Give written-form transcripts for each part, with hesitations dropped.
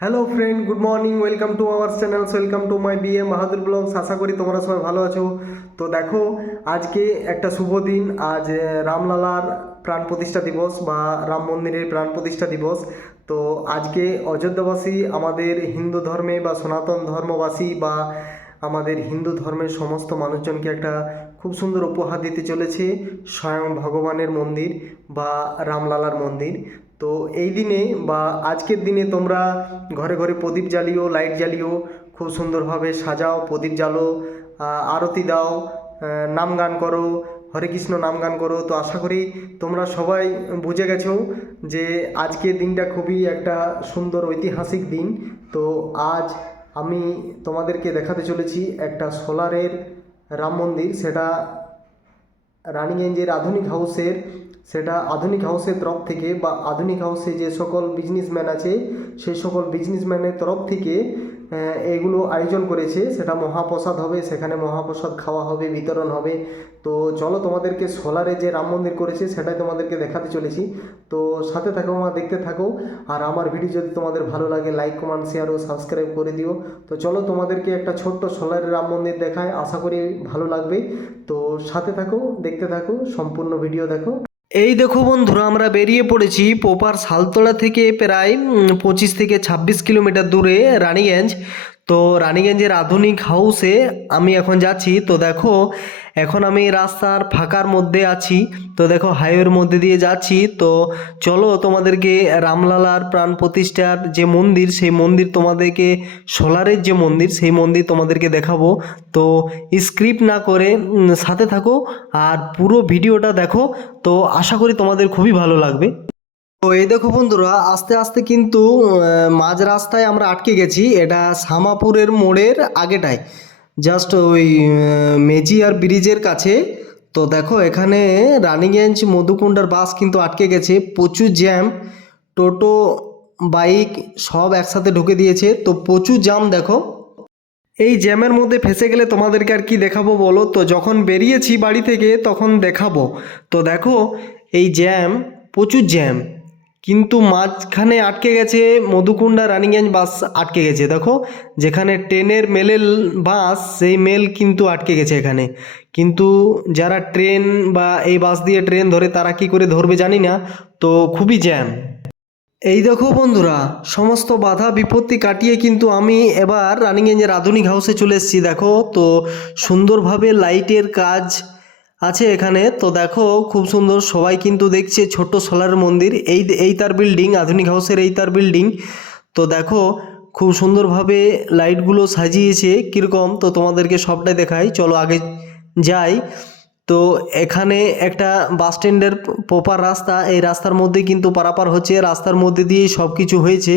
Hello friend, good morning. Welcome to our channel, welcome to my BM Bahadur blogs. আশা করি তোমরা সবাই ভালো আছো। তো দেখো, আজকে একটা শুভ দিন। আজ রামলালার প্রাণ প্রতিষ্ঠা দিবস বা রাম মন্দিরের প্রাণ প্রতিষ্ঠা দিবস। তো আজকে অযোধ্যাবাসী, আমাদের হিন্দু ধর্মে বা সনাতন ধর্মবাসী বা আমাদের হিন্দু ধর্মের সমস্ত মানুষজনকে একটা খুব সুন্দর উপহার দিতে চলেছে স্বয়ং ভগবানের মন্দির বা রামলালার মন্দির। তো এই দিনে বা আজকের দিনে তোমরা ঘরে ঘরে প্রদীপ জ্বালিও, লাইট জ্বালিও, খুব সুন্দরভাবে সাজাও, প্রদীপ জ্বালো, আরতি দাও, নাম গান করো, হরে কৃষ্ণ নাম গান করো। তো আশা করি তোমরা সবাই বুঝে গেছো যে আজকের দিনটা খুবই একটা সুন্দর ঐতিহাসিক দিন। তো আজ আমি তোমাদেরকে দেখাতে চলেছি একটা সোলারের রাম মন্দির। সেটা রানিগঞ্জের আধুনিক হাউসের তরফ থেকে বা আধুনিক হাউসে যে সকল বিজনেসম্যান আছে সেই সকল বিজনেসম্যানের তরফ থেকে এগুলো আয়োজন করেছে। সেটা মহাপ্রসাদ হবে, সেখানে মহাপ্রসাদ খাওয়া হবে, বিতরণ হবে। তো চলো, তোমাদেরকে সোলারে যে রাম মন্দির করেছে সেটাই তোমাদেরকে দেখাতে চলেছি। তো সাথে থাকো, আমার দেখতে থাকো। আর আমার ভিডিও যদি তোমাদের ভালো লাগে, লাইক, কমেন্ট, শেয়ার ও সাবস্ক্রাইব করে দিও। তো চলো, তোমাদেরকে একটা ছোট্ট সোলারের রাম মন্দির দেখায়, আশা করি ভালো লাগবে। তো সাথে থাকো, দেখতে থাকো, সম্পূর্ণ ভিডিও দেখো। এই দেখো বন্ধুরা, আমরা বেরিয়ে পড়েছি পোপার সালতোলা থেকে প্রায় 25 থেকে 26 কিলোমিটার দূরে রানীগঞ্জ। তো রানীগঞ্জের আধুনিক হাউসে আমি এখন যাচ্ছি। তো দেখো, এখন আমি রাস্তার ফাঁকার মধ্যে আছি। তো দেখো, হাইওয়ের মধ্যে দিয়ে যাচ্ছি। তো চলো, তোমাদেরকে রামলালার প্রাণ প্রতিষ্ঠার যে মন্দির, সেই মন্দির তোমাদেরকে, সোলারের যে মন্দির, সেই মন্দির তোমাদেরকে দেখাবো। তো স্ক্রিপ্ট না করে সাথে থাকো আর পুরো ভিডিওটা দেখো। তো আশা করি তোমাদের খুবই ভালো লাগবে। তো এই দেখো বন্ধুরা, আস্তে আস্তে কিন্তু মাঝ রাস্তায় আমরা আটকে গেছি। এটা সামাপুরের মোড়ের আগেটায়, জাস্ট ওই মেজিয়ার ব্রিজের কাছে। তো দেখো, এখানে রানীগঞ্জ মধুকুণ্ডার বাস কিন্তু আটকে গেছে, প্রচুর জ্যাম। টোটো, বাইক সব একসাথে ঢুকে দিয়েছে, তো প্রচুর জ্যাম দেখো। এই জ্যামের মধ্যে ফেঁসে গেলে তোমাদেরকে আর কি দেখাবো বলো? তো যখন বেরিয়েছি বাড়ি থেকে তখন দেখাবো। তো দেখো, এই জ্যাম, প্রচুর জ্যাম, কিন্তু মাঝখানে আটকে গেছে মধুকুণ্ডা রানীগঞ্জ বাস আটকে গেছে। দেখো, যেখানে ট্রেনের মেলের বাস, সেই মেল কিন্তু আটকে গেছে এখানে। কিন্তু যারা ট্রেন বা এই বাস দিয়ে ট্রেন ধরে তারা কি করে ধরবে জানি না। তো খুবই জ্যাম। এই দেখো বন্ধুরা, সমস্ত বাধা বিপত্তি কাটিয়ে কিন্তু আমি এবার রানিগঞ্জের আধুনিক হাউসে চলে এসেছি। দেখো, তো সুন্দরভাবে লাইটের কাজ আছে এখানে। তো দেখো, খুব সুন্দর, সবাই কিন্তু দেখছে ছোট্ট সোলার মন্দির। এই তার বিল্ডিং, আধুনিক হাউসের এই তার বিল্ডিং। তো দেখো, খুব সুন্দরভাবে লাইটগুলো সাজিয়েছে কীরকম, তো তোমাদেরকে সবটাই দেখাই, চলো আগে যাই। তো এখানে একটা বাস স্ট্যান্ডের প্রপার রাস্তা, এই রাস্তার মধ্যে কিন্তু পারাপার হচ্ছে, রাস্তার মধ্যে দিয়েই সব কিছু হয়েছে।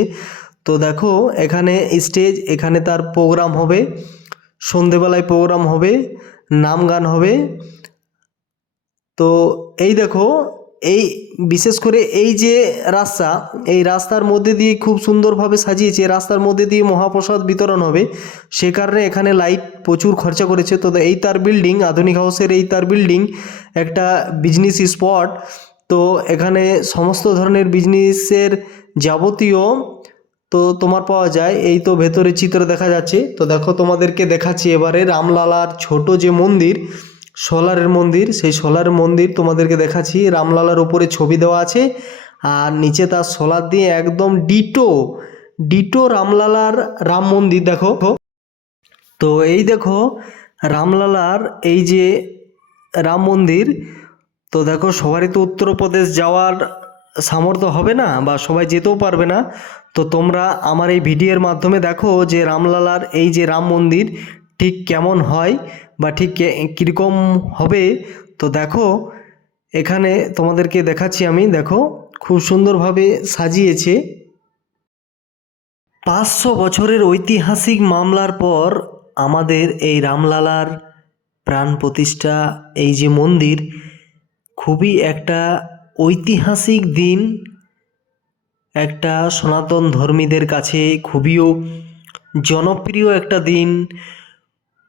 তো দেখো, এখানে স্টেজ, এখানে তার প্রোগ্রাম হবে, সন্ধেবেলায় প্রোগ্রাম হবে, নাম গান হবে। তো এই দেখো, এই বিশেষ করে এই যে রাস্তা, এই রাস্তার মধ্যে দিয়ে খুব সুন্দরভাবে সাজিয়েছে, রাস্তার মধ্যে দিয়ে মহাপ্রসাদ বিতরণ হবে। সে কারণে এখানে লাইট প্রচুর খরচা করেছে। তো এই তার বিল্ডিং, আধুনিক হাউসের এই তার বিল্ডিং একটা বিজনেস স্পট। তো এখানে সমস্ত ধরনের বিজনেসের যাবতীয় তো তোমার পাওয়া যায়। এই তো ভেতরে চিত্র দেখা যাচ্ছে। তো দেখো, তোমাদেরকে দেখাচ্ছি এবারে রামলালার ছোট যে মন্দির, সোলারের মন্দির, সেই সোলার মন্দির তোমাদেরকে দেখাচ্ছি। রামলালার উপরে ছবি দেওয়া আছে আর নিচে তার সোলার দিয়ে একদম ডিটো ডিটো রামলালার রাম মন্দির দেখো। তো এই দেখো, রামলালার এই যে রাম মন্দির। তো দেখো, সবারই তো উত্তরপ্রদেশ যাওয়ার সামর্থ্য হবে না বা সবাই যেতেও পারবে না। তো তোমরা আমার এই ভিডিওর মাধ্যমে দেখো যে রামলালার এই যে রাম মন্দির ঠিক কেমন হয় বা ঠিক কীরকম হবে। তো দেখো, এখানে তোমাদেরকে দেখাচ্ছি আমি। দেখো, খুব সুন্দরভাবে সাজিয়েছে। 500 বছরের ঐতিহাসিক মামলার পর আমাদের এই রামলালার প্রাণ প্রতিষ্ঠা, এই যে মন্দির, খুবই একটা ঐতিহাসিক দিন। একটা সনাতন ধর্মীদের কাছে খুবইও জনপ্রিয় একটা দিন।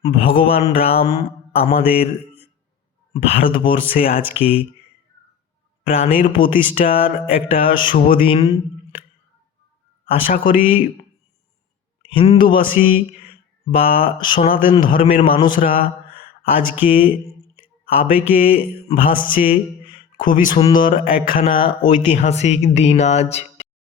ভগবান রাম আমাদের ভারতবর্ষে আজকে প্রাণের প্রতিষ্ঠার একটা শুভ দিন। আশা করি হিন্দুবাসী বা সনাতন ধর্মের মানুষরা আজকে আবেগে ভাসছে। খুবই সুন্দর একখানা ঐতিহাসিক দিন আজ।